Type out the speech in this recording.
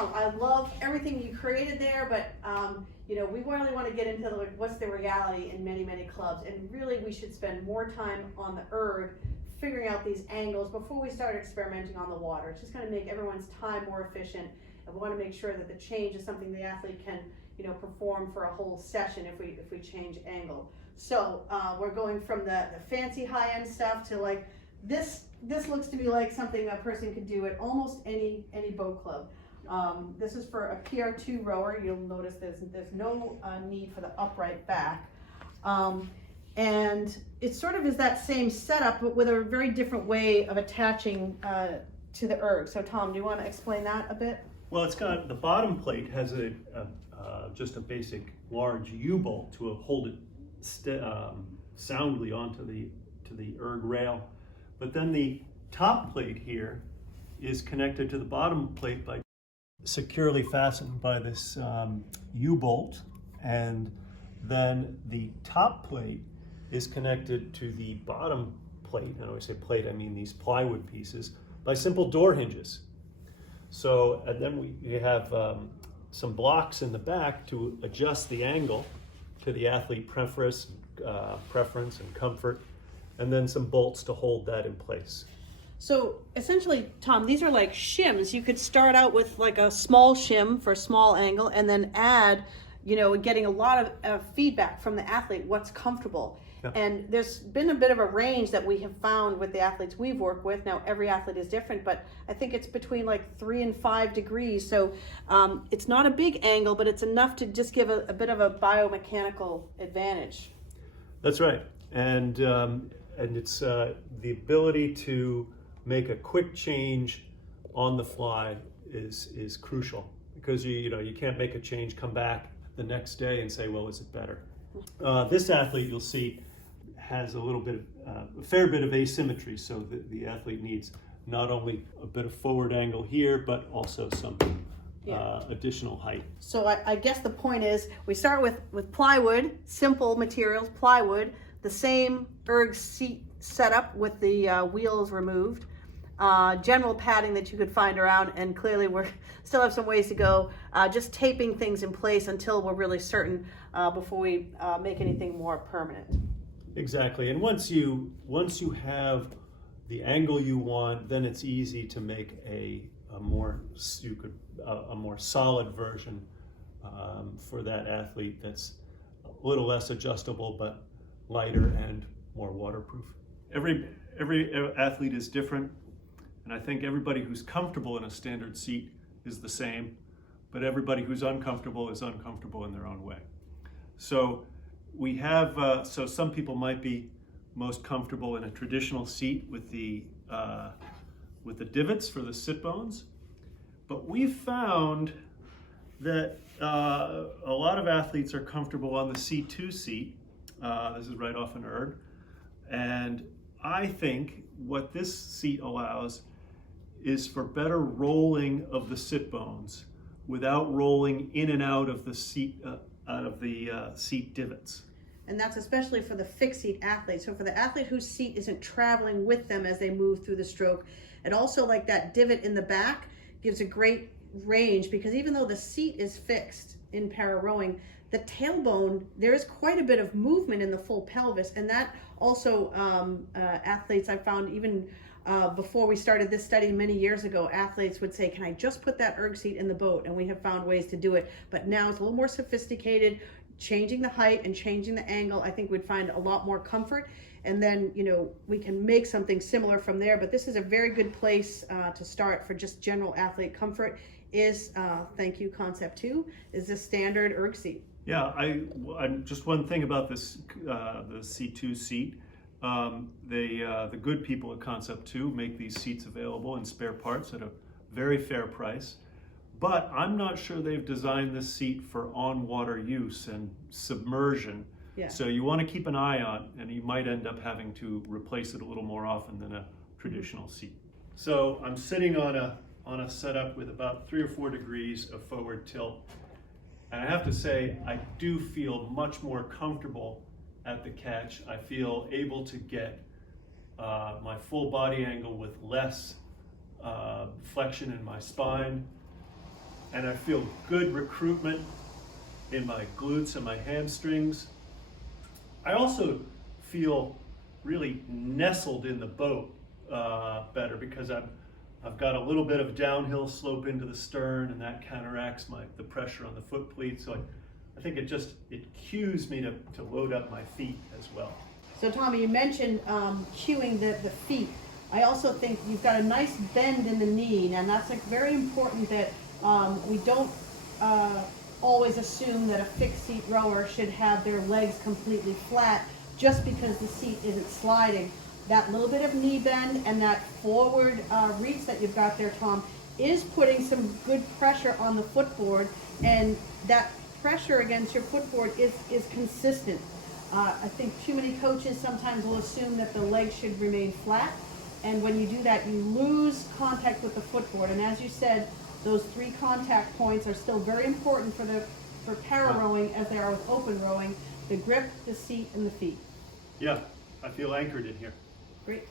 Tom, I love everything you created there, but you know, we really want to get into like what's the reality in many, many clubs, and really we should spend more time on the erg, figuring out these angles before we start experimenting on the water. It's just going to make everyone's time more efficient, and we want to make sure that the change is something the athlete can, you know, perform for a whole session if we change angle. So we're going from the fancy high-end stuff to like this looks to be like something a person could do at almost any boat club. This is for a PR2 rower. You'll notice there's no need for the upright back. And it sort of is that same setup, but with a very different way of attaching to the erg. So Tom, do you want to explain that a bit? Well, it's got, the bottom plate has just a basic large U-bolt to hold it soundly onto the erg rail. But then the top plate here is connected to the bottom plate by securely fastened by this U-bolt, and then the top plate is connected to the bottom plate. And when I say plate, I mean these plywood pieces, by simple door hinges. So, and then we have some blocks in the back to adjust the angle to the athlete preference and comfort, and then some bolts to hold that in place. So essentially, Tom, these are like shims. You could start out with like a small shim for a small angle, and then add, you know, getting a lot of feedback from the athlete, what's comfortable. Yeah. And there's been a bit of a range that we have found with the athletes we've worked with. Now, every athlete is different, but I think it's between like 3 and 5 degrees. So it's not a big angle, but it's enough to just give a bit of a biomechanical advantage. That's right. And it's the ability to make a quick change on the fly is crucial, because you can't make a change, come back the next day and say, well, is it better? This athlete, you'll see, has a fair bit of asymmetry, so the athlete needs not only a bit of forward angle here, but also some additional height. So I guess the point is, we start with plywood, simple materials, plywood, the same erg seat setup with the wheels removed, general padding that you could find around, and clearly we still have some ways to go, just taping things in place until we're really certain before we make anything more permanent. Exactly, and once you have the angle you want, then it's easy to make a more solid version for that athlete that's a little less adjustable but lighter and more waterproof. Every athlete is different, and I think everybody who's comfortable in a standard seat is the same, but everybody who's uncomfortable is uncomfortable in their own way. So we have, so some people might be most comfortable in a traditional seat with the divots for the sit bones, but we've found that a lot of athletes are comfortable on the C2 seat. This is right off an erg, and I think what this seat allows is for better rolling of the sit bones without rolling in and out of the seat seat divots. And that's especially for the fixed seat athlete. So for the athlete whose seat isn't traveling with them as they move through the stroke, and also like that divot in the back gives a great range, because even though the seat is fixed in para rowing, the tailbone, there is quite a bit of movement in the full pelvis, and that also athletes, I found even before we started this study many years ago, athletes would say, can I just put that erg seat in the boat? And we have found ways to do it, but now it's a little more sophisticated. Changing the height and changing the angle, I think we'd find a lot more comfort, and then we can make something similar from there. But this is a very good place to start for just general athlete comfort. Is thank you, concept 2 is the standard erg seat. Yeah, I'm just one thing about this the C2 seat. The good people at Concept 2 make these seats available in spare parts at a very fair price. But I'm not sure they've designed this seat for on-water use and submersion. Yeah. So you want to keep an eye on, and you might end up having to replace it a little more often than a traditional seat. So I'm sitting on a setup with about 3 or 4 degrees of forward tilt. And I have to say, I do feel much more comfortable at the catch. I feel able to get my full body angle with less flexion in my spine. and I feel good recruitment in my glutes and my hamstrings. I also feel really nestled in the boat better because I've got a little bit of downhill slope into the stern, and that counteracts the pressure on the foot pleat. So I think it cues me to load up my feet as well. So Tommy, you mentioned cueing the feet. I also think you've got a nice bend in the knee, and that's like very important that we don't always assume that a fixed seat rower should have their legs completely flat just because the seat isn't sliding. That little bit of knee bend and that forward reach that you've got there, Tom, is putting some good pressure on the footboard, and that pressure against your footboard is consistent. I think too many coaches sometimes will assume that the legs should remain flat, and when you do that, you lose contact with the footboard. And as you said, those 3 contact points are still very important for para rowing as they are with open rowing: the grip, the seat, and the feet. Yeah, I feel anchored in here. Great.